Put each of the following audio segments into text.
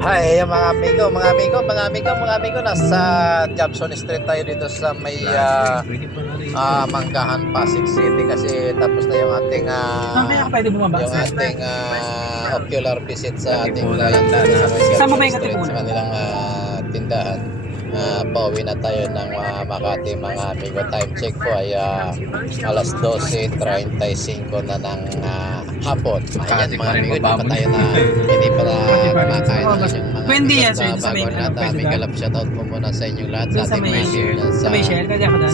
Hi, mga amigo, nasa Jobson Street tayo dito sa may Manggahan, Pasig City kasi tapos na yung ating Saan kaya ka pwede bumaba, yung sir? ating ocular visit sa ating client dito sa may Saan mo ba Jobson yung Street sa katipunan? kanilang tindahan. Pauwi na tayo ng Makati mga amigo. Time check po ay alas 12:35 na ng hapon. Ayan mga amigo, hindi pa na kumakain ng inyong mga Pwede amigo yan, sir. sa Sa may, bago ano, natin. pwede Aming ba? galap shoutout po muna sa inyong lahat sa Doon sa ating may, mga kaibigan sa may shell, pwede ako doon.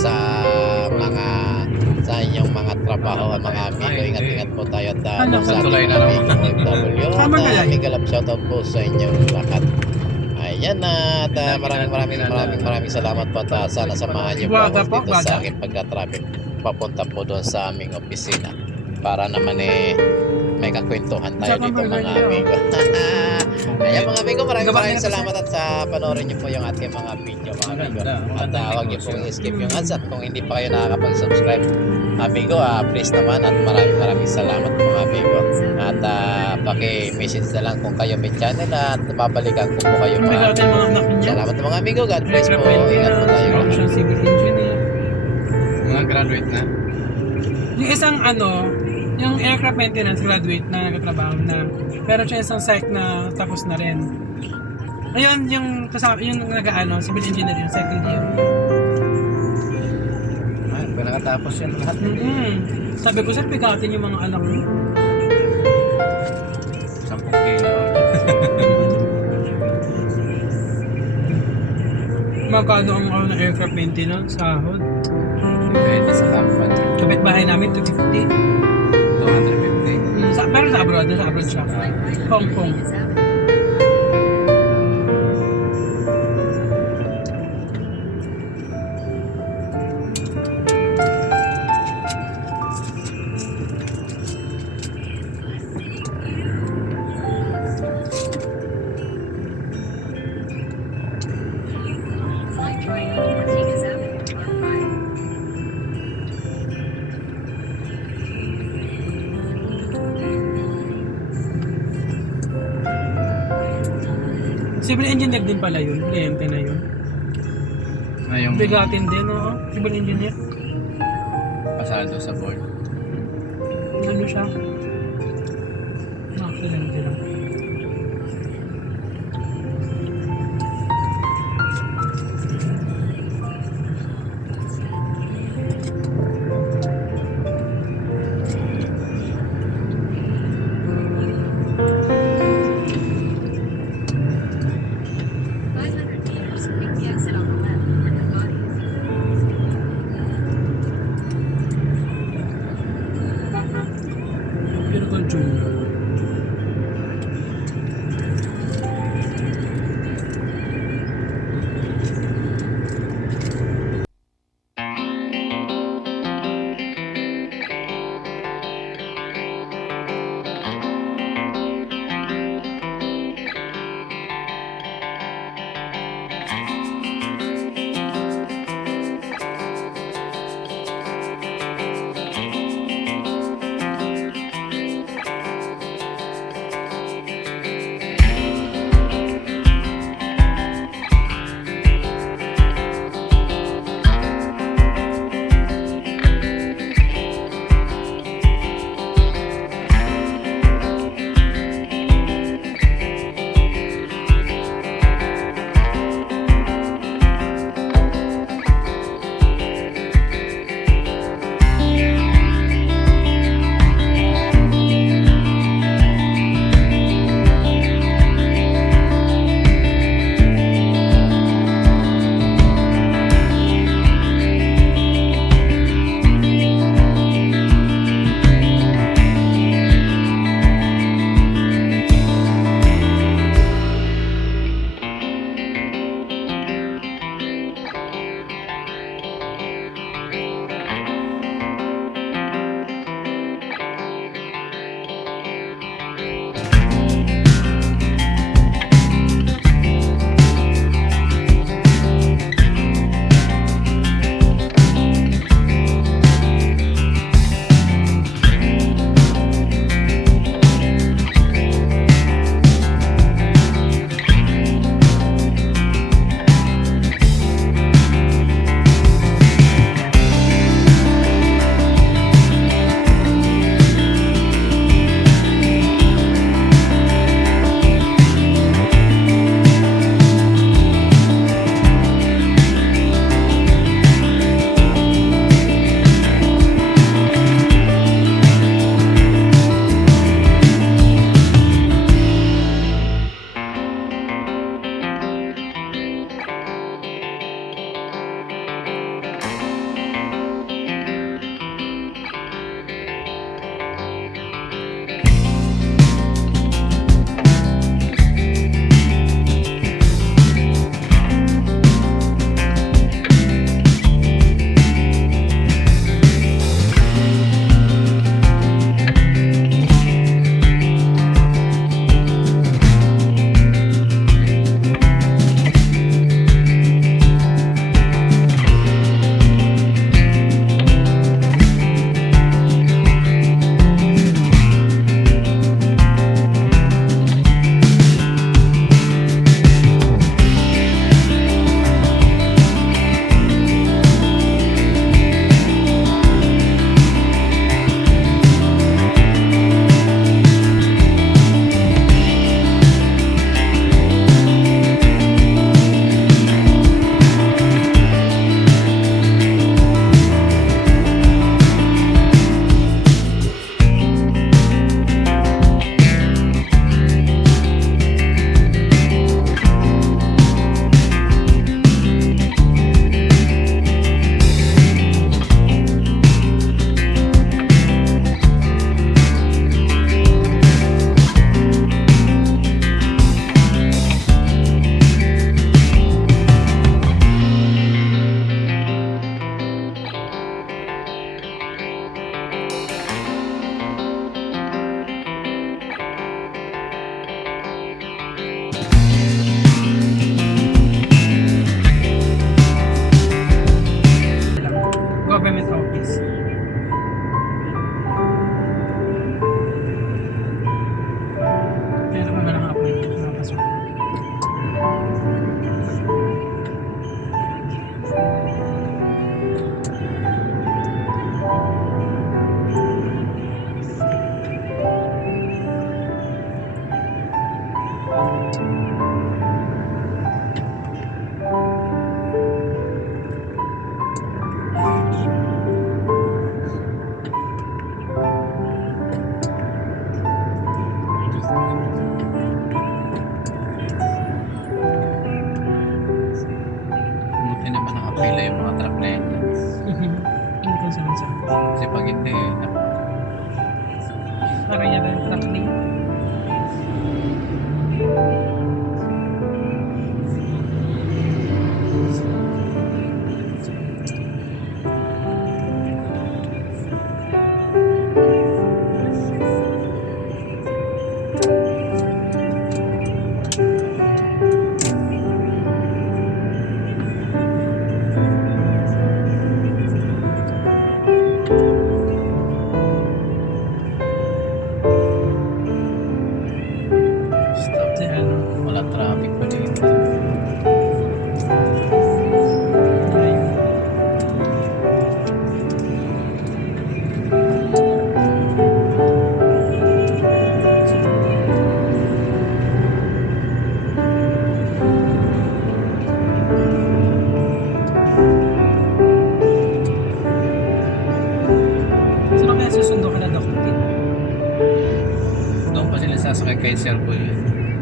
mga sa inyong mga trabaho mga amigo. Ingat-ingat po tayo at Ano? sa ating mga amigong OFW. At Tama na aming galap shoutout po sa inyong lahat. Ayan na, at maraming salamat po at sana samahan niyo po Guwaga ako po, dito sa guwaga. aking pagka-traffic papunta po doon sa aming opisina para naman may kakwentuhan tayo dito mga amigo. Ayan mga amigo, maraming salamat at sa panoorin niyo po yung ating mga video mga amigo. At huwag niyo pong skip yung ads at kung hindi pa kayo nakakapag-subscribe amigo, please naman at maraming salamat mga amigo. At paki-message na lang kung kayo may channel at babalikan ko po kayo Ang bigat yung mga anak niya. Salamat mga amigo, God bless po. Ingat po tayo Ako lahat. siyang civil engineer. Mga graduate na. Yung isang yung aircraft maintenance graduate na nagtatrabaho na. Pero siya isang psych na tapos na rin. Ayun, yung kasama, yung civil engineer yung second year. Nakatapos yan lahat. Sabi ko, sir, bigatin yung mga anak mo. 10 kilo. Magkano ang ng aircraft maintenance sahod? Depende sa company. Kapit bahay namin, 250. 250. Pero sa abroad siya. Hong Kong. Civil engineer din pala yun, kliyente na yun. Yung Bigatin din, oo. Civil engineer. pasado sa board. Ano siya? Aksidente lang. Sobrang traffic pa dito. Sino kaya susundo ka na Doktin? Doon pa sila sasakay kay Sir Boy.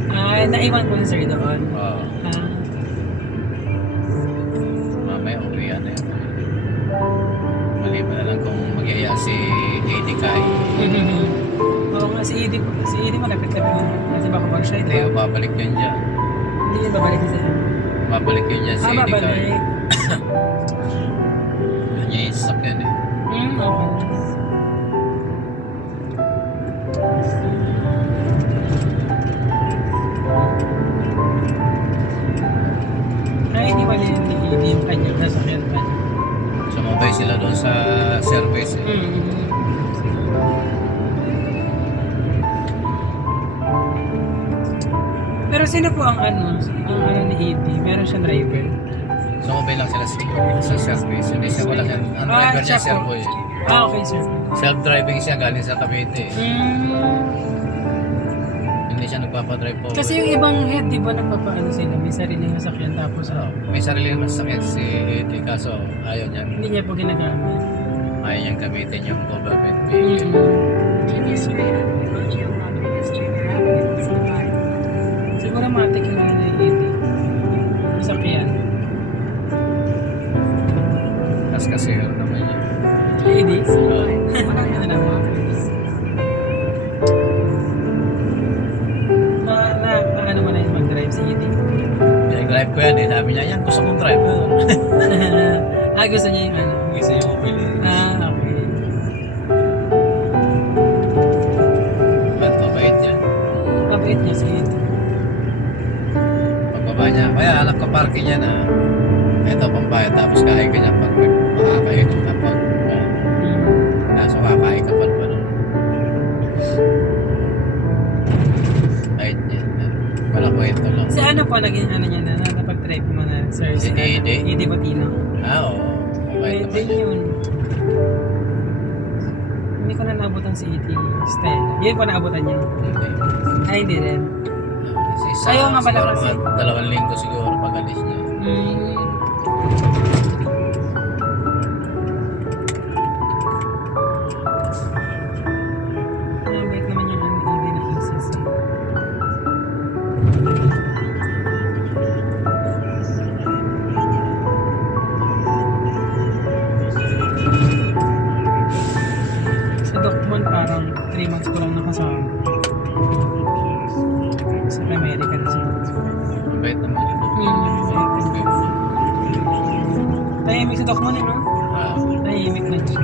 Ah, naiwan ko na sir doon. Oo. Ah, Mamaya uwi na yun. Maliban na lang kung mag-iaya si Lady Kai. oo nga, si Edie malapit-lapit na. Kasi baka pag siya Hindi, ito. babalik yun dyan. Hindi yun babalik sa iyo. Babalik yun dyan si Ah, Lady Kai. babalik. Kanya yung sasakyan eh. Okay. Ay, hindi wala yung kanyang sasakyan pa niya. Sumabay sila doon sa service eh. Pero sino po ang ano ni Edie? Meron siyang driver. Sumabay lang sila sa service. Hindi siya wala siyang ang Ah, driver niya siya Sir po. Boy. Ah, okay sir. Self-driving siya galing sa Cavite. Hindi siya nagpapadrive po. Kasi yung ibang head, di ba nagpapaano sila? May sariling sasakyan tapos May sarili naman sakit si Eddie kaso ayaw niya. hindi niya po ginagamit. Ayaw niyang gamitin yung government Mm. vehicle. Siguro matik yung ano ni Edie. Sasakyan. Tapos kasi yun naman niya. Edie? Wala na naman. Ano mo na yung mag-drive si Edie? Drive ko yan eh. Sabi niya, yan gusto kong drive. Gusto niya yung ano? Gusto niya umili. Okay. Ba't mabait yan? Mabait niya si Edie. Pagbaba niya, kaya anak ko parking niya na. Ito pambayad tapos kakain ka niya pag makakain ka kapag kaso kakain ka pa naman. Ayun niya. Wala kwento lang. Si ano po naging ano niya na napag-drive mo na sir? Si Edie? Edie Batino. Oo. Mabait naman Pwede niya. yun. Hindi ko na naabutan si Edie Stella. Yun po naabutan niya. Hindi. Ay, hindi rin. Isa, Ayaw nga pala siguro kasi. mga 2 linggo siguro pag alis niya. Mabait naman yung ano, Edie na ICC. Sa Docmon parang 3 months ko lang nakasama. Sa America na siya. Mabait naman yun. Tahimik si Docmon eh, no? Ah, Tahimik lang siya.